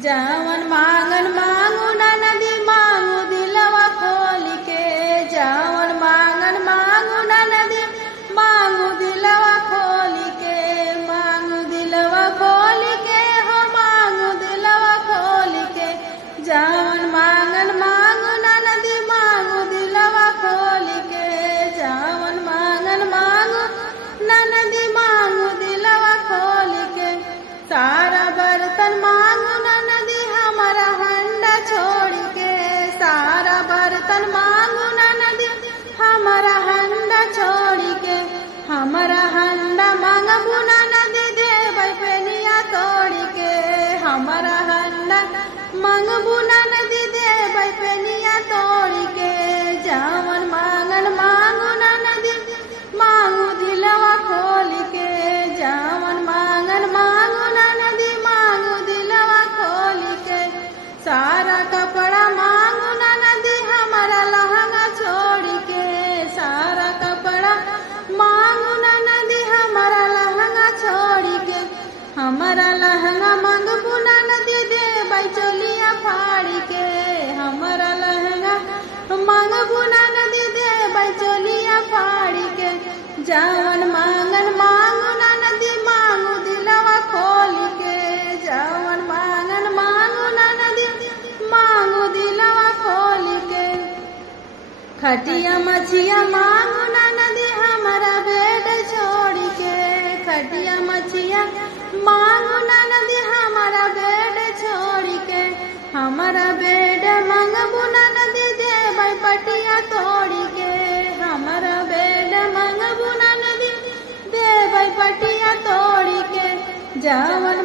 जावन मांगन मांगू ना नदी मांगू दिलवा खोल के। जावन मांगन मांगू ना नदी मांगू दिलवा खोल के। मांगू दिलवा खोल के हो मांगू दिलवा खोल के। जावन मांगन मांगू ना नदी मांगू दिलवा खोल के। जावन मांगन मांगू ना नदी मांगू दिलवा खोल के। सारा बर्तन मांगू ना नदी हमारा हंडा छोड़ के। सारा बर्तन मांगू ना नदी हमारा हंडा छोड़ के। हमारा हंडा मांगबू ना नदी देबै पेनिया तोड़ के। हमारा हंडा मांगबू ना नदी देबै पेनिया तोड़ के। जावन मांगन मांगू ना नदी मांगू दिलवा खोल के। जावन मांगन मांगू ना नदी मांगू दिलवा खोल के। सारा कपड़ा मांगू ना नदी हमारा लहंगा छोड़ के। सारा कपड़ा मांगू ना नदी हमारा लहंगा छोड़ के। हमारा लहंगा मांगबू ना नदी देबै चोलिया फाड़ के। हमारा लहंगा मांगबू ना नदी देबै चोलिया फाड़ के। जावन मांगन मांगू ना नदी मांगू दिलवा खोल के। जावन मांगन मांगू ना नदी मांगू दिलवा खोल के। खटिया मछिया मांगू ना नदी हमारा बेड छोड़ के। खटिया मछिया मांगू ना नदी हमारा बेड छोड़ के। हमारा बेड मांगबू ना नदी देबै पटिया तोड़ के। हमारा बेड मांगबू ना नदी देबै पटिया तोड़ के। जावन